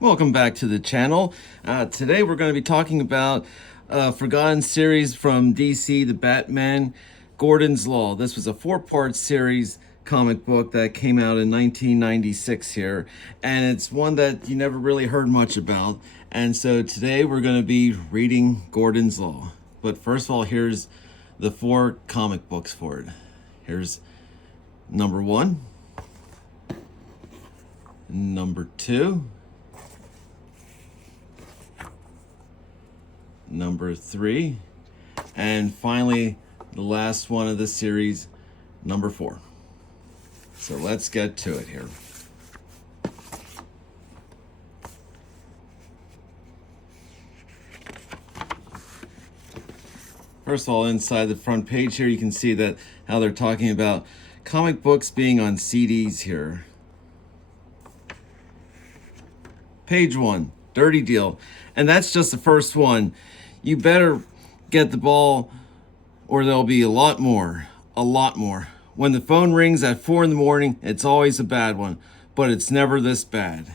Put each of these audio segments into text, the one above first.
Welcome back to the channel. Today we're going to be talking about a forgotten series from DC, the Batman, Gordon's Law. This was a four-part series comic book that came out in 1996 here, and it's one that you never really heard much about. And so today we're going to be reading Gordon's Law. But first of all, here's the four comic books for it. Here's number 1, number 2, number 3, and finally the last one of the series, number 4. So let's get to it here. First of all, inside the front page here, you can see that how they're talking about comic books being on CDs here. Page 1, Dirty Deal. And that's just the first one. You better get the ball or there'll be a lot more. A lot more. When the phone rings at 4 in the morning, it's always a bad one, but it's never this bad.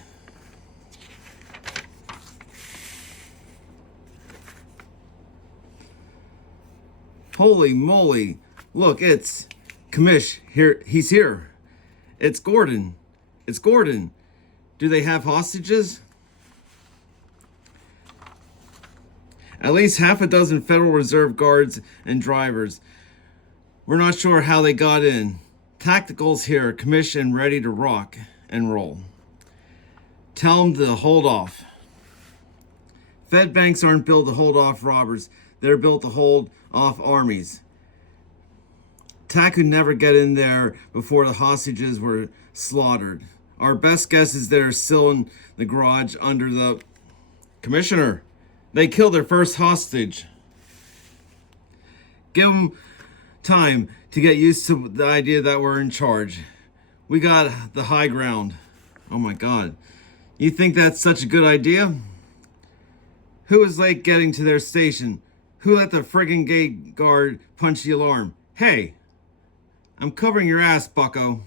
Holy moly. Look, it's Commish. Here, he's here. It's Gordon. It's Gordon. Do they have hostages? At least half a dozen Federal Reserve guards and drivers. We're not sure how they got in. Tacticals here, Commish and ready to rock and roll. Tell them to hold off. Fed banks aren't built to hold off robbers. They're built to hold off armies. TAC could never get in there before the hostages were slaughtered. Our best guess is they're still in the garage under the... Commissioner, they killed their first hostage. Give them time to get used to the idea that we're in charge. We got the high ground. Oh my God. You think that's such a good idea? Who was late getting to their station? Who let the friggin' gate guard punch the alarm? Hey, I'm covering your ass, bucko.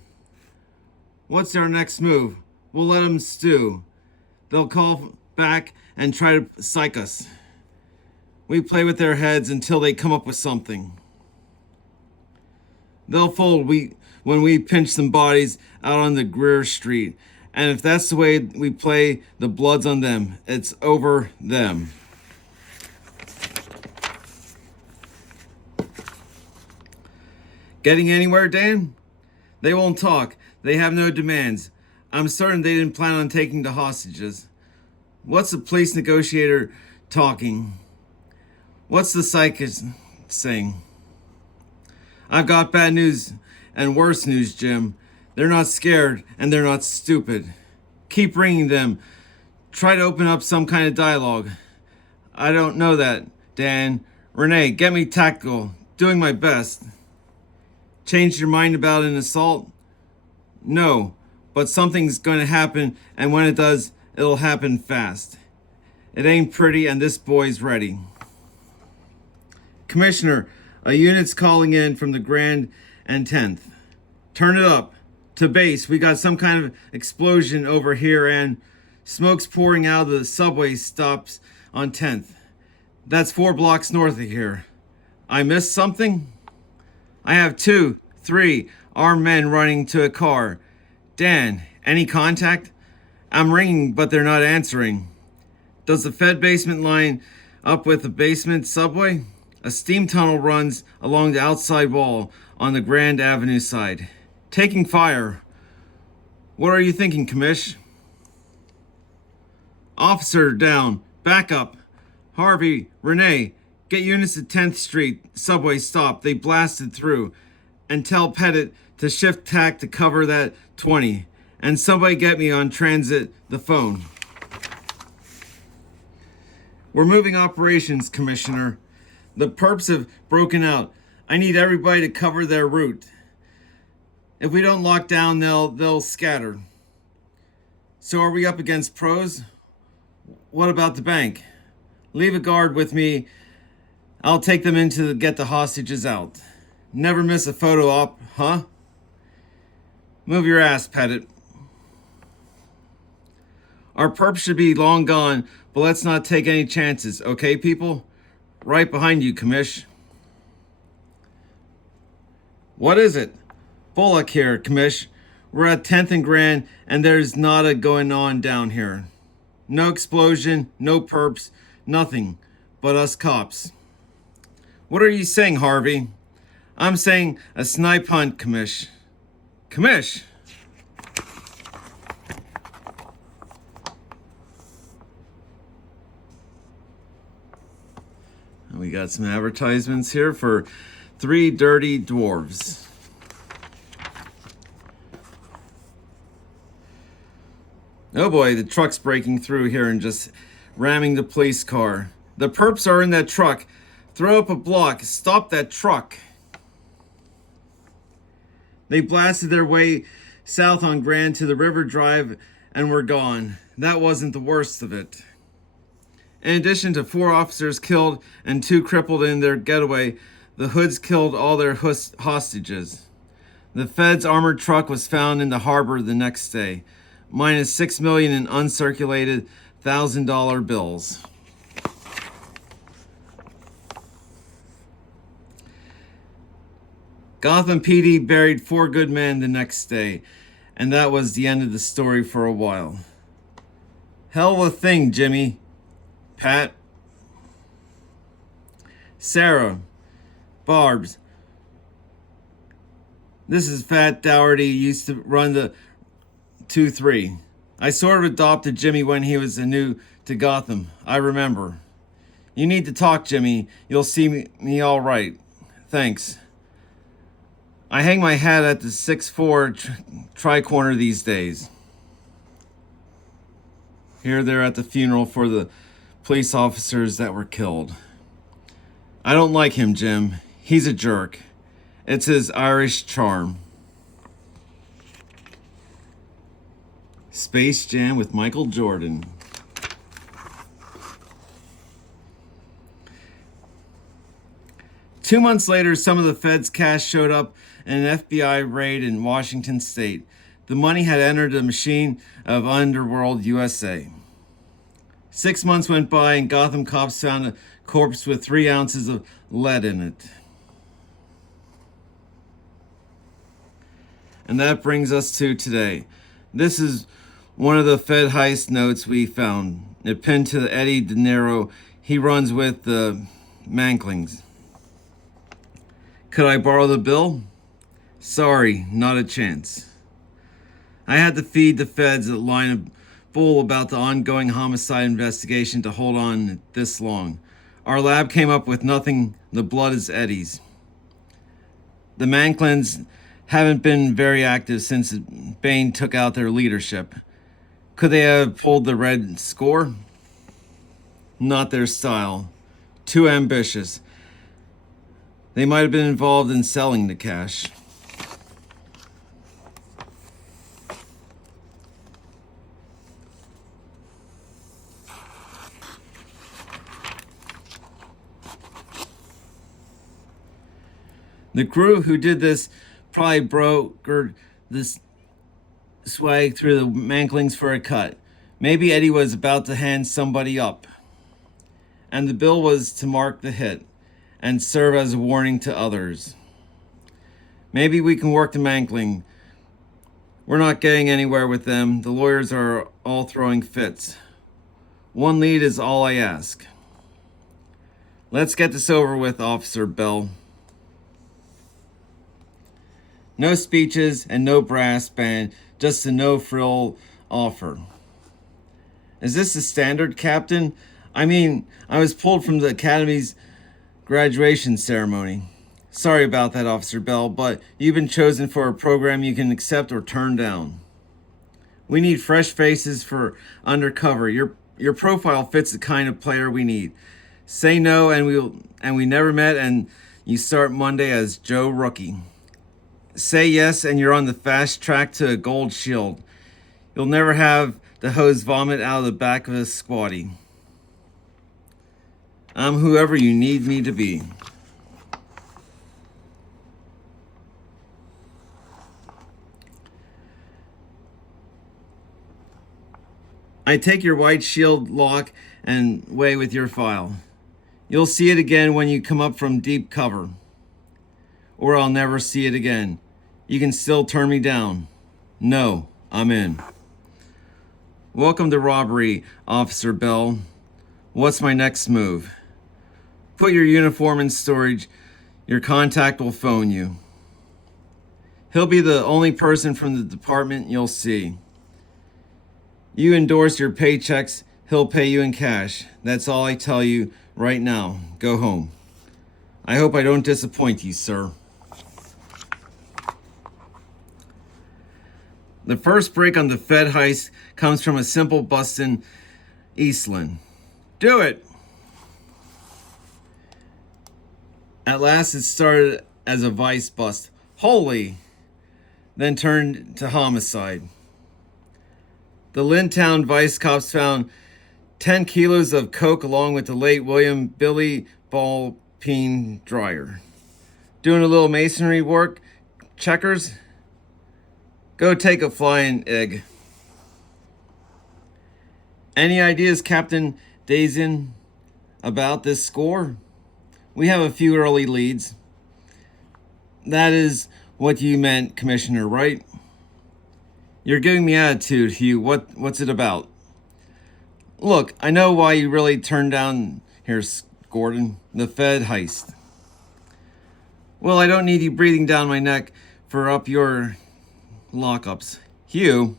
What's our next move? We'll let them stew. They'll call back and try to psych us. We play with their heads until they come up with something. They'll fold when we pinch some bodies out on the Greer Street. And if that's the way we play, the blood's on them. It's over them. Getting anywhere, Dan? They won't talk. They have no demands. I'm certain they didn't plan on taking the hostages. What's the police negotiator talking? What's the psychic saying? I've got bad news and worse news, Jim. They're not scared and they're not stupid. Keep ringing them. Try to open up some kind of dialogue. I don't know that, Dan. Renee, get me tactical. Doing my best. Changed your mind about an assault? No, but something's going to happen, and when it does, it'll happen fast. It ain't pretty, and this boy's ready. Commissioner, a unit's calling in from the Grand and 10th. Turn it up. To base, we got some kind of explosion over here, and smoke's pouring out of the subway stops on 10th. That's 4 blocks north of here. I missed something? I have 2, 3 armed men running to a car. Dan, any contact? I'm ringing, but they're not answering. Does the Fed basement line up with the basement subway? A steam tunnel runs along the outside wall on the Grand Avenue side. Taking fire. What are you thinking, Commish? Officer down. Back up. Harvey, Renee, get units at 10th Street, subway stop. They blasted through. And tell Pettit to shift tack to cover that 20. And somebody get me on transit the phone. We're moving operations, Commissioner. The perps have broken out. I need everybody to cover their route. If we don't lock down, they'll scatter. So are we up against pros? What about the bank? Leave a guard with me. I'll take them in to get the hostages out. Never miss a photo op, huh? Move your ass, Pettit. Our perp should be long gone, but let's not take any chances, okay, people? Right behind you, Commish. What is it? Bullock here, Commish. We're at 10th and Grand, and there's nada going on down here. No explosion, no perps, nothing but us cops. What are you saying, Harvey? I'm saying a snipe hunt, Commish. Commish! We got some advertisements here for 3 Dirty Dwarves. Oh boy, the truck's breaking through here and just ramming the police car. The perps are in that truck. Throw up a block. Stop that truck. They blasted their way south on Grand to the River Drive and were gone. That wasn't the worst of it. In addition to 4 officers killed and 2 crippled in their getaway, the Hoods killed all their hostages. The Fed's armored truck was found in the harbor the next day, minus $6 million in uncirculated $1,000 bills. Gotham PD buried 4 good men the next day, and that was the end of the story for a while. Hell of a thing, Jimmy. Pat. Sarah. Barbs. This is Fat Dougherty, used to run the 2-3. I sort of adopted Jimmy when he was new to Gotham. I remember. You need to talk, Jimmy. You'll see me all right. Thanks. I hang my hat at the 6'4" tri-corner these days. Here they're at the funeral for the police officers that were killed. I don't like him, Jim. He's a jerk. It's his Irish charm. Space Jam with Michael Jordan. Two months later, some of the Fed's cash showed up in an FBI raid in Washington State. The money had entered the machine of Underworld USA. 6 months went by and Gotham cops found a corpse with 3 ounces of lead in it. And that brings us to today. This is one of the Fed heist notes we found. It pinned to Eddie De Niro. He runs with the Manklings. Could I borrow the bill? Sorry, not a chance. I had to feed the Feds a line of bull about the ongoing homicide investigation to hold on this long. Our lab came up with nothing. The blood is Eddie's. The Manklins haven't been very active since Bain took out their leadership. Could they have pulled the red score? Not their style. Too ambitious. They might have been involved in selling the cash. The crew who did this probably brokered this swag through the Manklings for a cut. Maybe Eddie was about to hand somebody up. And the bill was to mark the hit and serve as a warning to others. Maybe we can work the Mankling. We're not getting anywhere with them. The lawyers are all throwing fits. One lead is all I ask. Let's get this over with, Officer Bell. No speeches and no brass band, just a no-frill offer. Is this the standard, Captain? I mean, I was pulled from the Academy's graduation ceremony. Sorry about that, Officer Bell, but you've been chosen for a program you can accept or turn down. We need fresh faces for undercover. Your profile fits the kind of player we need. Say no and we never met and you start Monday as Joe Rookie. Say yes and you're on the fast track to a gold shield. You'll never have the hose vomit out of the back of a squatty. I'm whoever you need me to be. I take your white shield lock and way with your file. You'll see it again when you come up from deep cover. Or I'll never see it again. You can still turn me down. No, I'm in. Welcome to robbery, Officer Bell. What's my next move? Put your uniform in storage. Your contact will phone you. He'll be the only person from the department you'll see. You endorse your paychecks, he'll pay you in cash. That's all I tell you right now. Go home. I hope I don't disappoint you, sir. The first break on the Fed heist comes from a simple bust in Eastland. Do it! At last it started as a vice bust. Holy! Then turned to homicide. The Lintown vice cops found 10 kilos of coke along with the late William Billy Ball Peen Dryer. Doing a little masonry work, checkers? Go take a flying egg. Any ideas, Captain Dazin, about this score? We have a few early leads. That is what you meant, Commissioner, right? You're giving me attitude, Hugh. What's it about? Look, I know why you really turned down here, Gordon. The Fed heist. Well, I don't need you breathing down my neck for up your lockups. Hugh,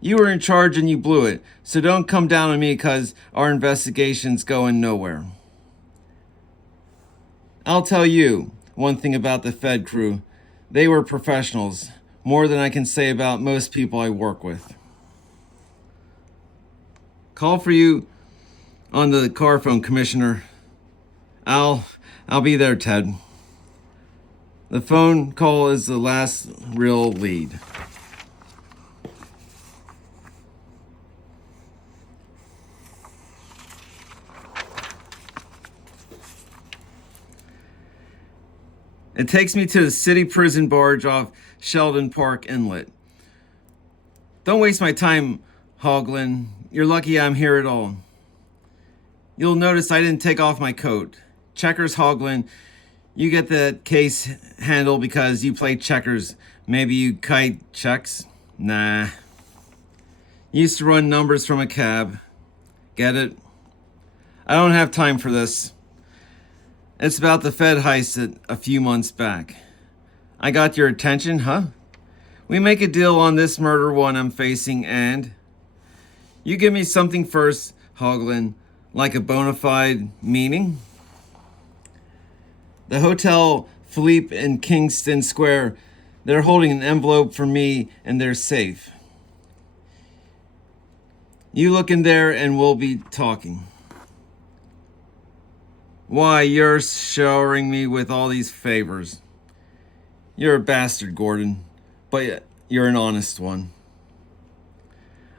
you were in charge and you blew it, so don't come down on me because our investigation's going nowhere. I'll tell you one thing about the Fed crew. They were professionals, more than I can say about most people I work with. Call for you on the car phone, Commissioner. I'll be there, Ted. The phone call is the last real lead. It takes me to the city prison barge off Sheldon Park Inlet. Don't waste my time, Hoagland. You're lucky I'm here at all. You'll notice I didn't take off my coat. Checkers, Hoagland. You get the case handle because you play checkers. Maybe you kite checks? Nah. Used to run numbers from a cab. Get it? I don't have time for this. It's about the Fed heist a few months back. I got your attention, huh? We make a deal on this murder one I'm facing and... You give me something first, Hoagland, like a bona fide meaning? The Hotel Philippe in Kingston Square, they're holding an envelope for me and they're safe. You look in there and we'll be talking. Why, you're showering me with all these favors. You're a bastard, Gordon, but you're an honest one.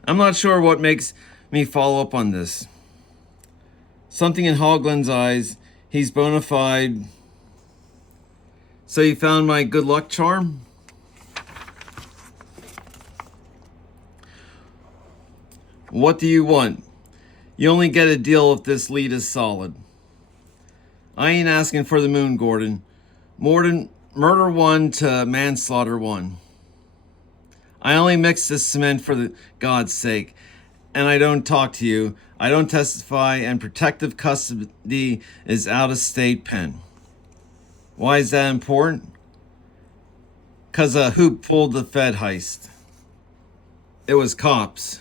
I'm not sure what makes me follow up on this. Something in Hoagland's eyes. He's bona fide. So you found my good luck charm? What do you want? You only get a deal if this lead is solid. I ain't asking for the moon, Gordon. Murder 1 to manslaughter 1. I only mix the cement for God's sake, and I don't talk to you. I don't testify, and protective custody is out of state pen. Why is that important? 'Cause who pulled the Fed heist? It was cops.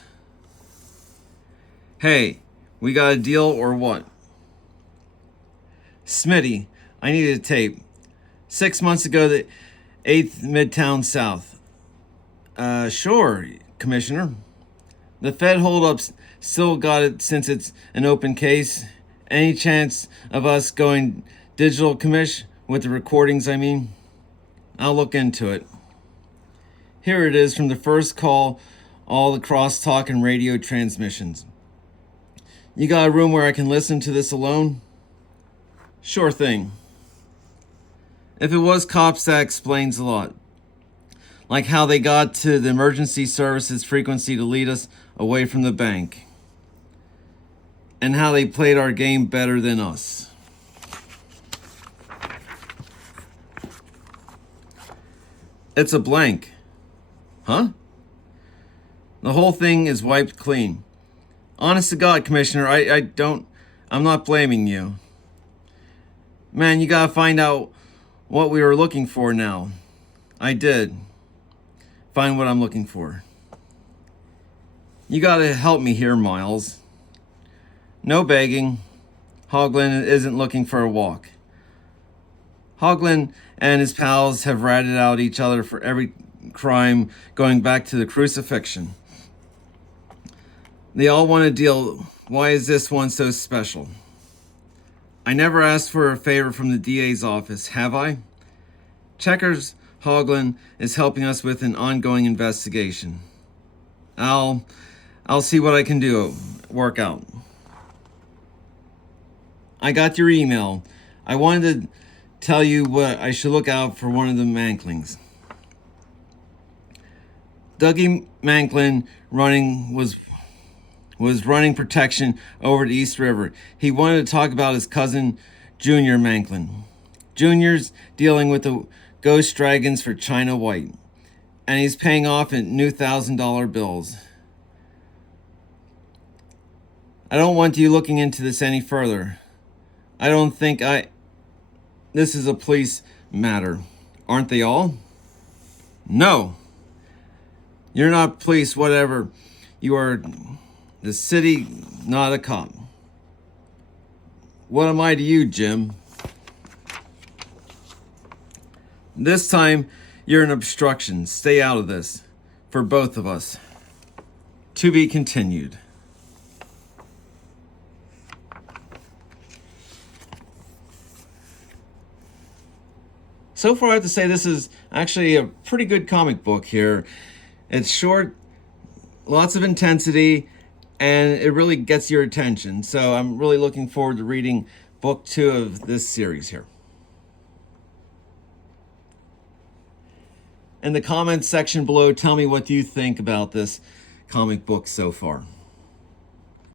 Hey, we got a deal or what? Smitty, I need a tape. 6 months ago, the 8th Midtown South. Sure, Commissioner. The Fed holdups still got it since it's an open case. Any chance of us going digital, Commish? With the recordings, I mean? I'll look into it. Here it is from the first call, all the crosstalk and radio transmissions. You got a room where I can listen to this alone? Sure thing. If it was cops, that explains a lot. like how they got to the emergency services frequency to lead us away from the bank, and how they played our game better than us. It's a blank. Huh? The whole thing is wiped clean. Honest to God, Commissioner, I'm not blaming you. Man, you gotta find out what we were looking for now. I did find what I'm looking for. You gotta help me here, Miles. No begging. Hoagland isn't looking for a walk. Hoagland and his pals have ratted out each other for every crime going back to the crucifixion. They all want a deal. Why is this one so special? I never asked for a favor from the DA's office, have I? Checkers Hoagland is helping us with an ongoing investigation. I'll see what I can do. Work out. I got your email. I wanted to tell you what I should look out for one of the Manklings. Dougie Manklin was running protection over the East River. He wanted to talk about his cousin, Junior Manklin. Junior's dealing with the ghost dragons for China White, and he's paying off in new $1,000 bills. I don't want you looking into this any further. I don't think this is a police matter. Aren't they all? No. You're not police, whatever. You are the city, not a cop. What am I to you, Jim? This time, you're an obstruction. Stay out of this. For both of us. To be continued. So far, I have to say this is actually a pretty good comic book here. It's short, lots of intensity, and it really gets your attention. So I'm really looking forward to reading book 2 of this series here. In the comments section below, tell me what you think about this comic book so far.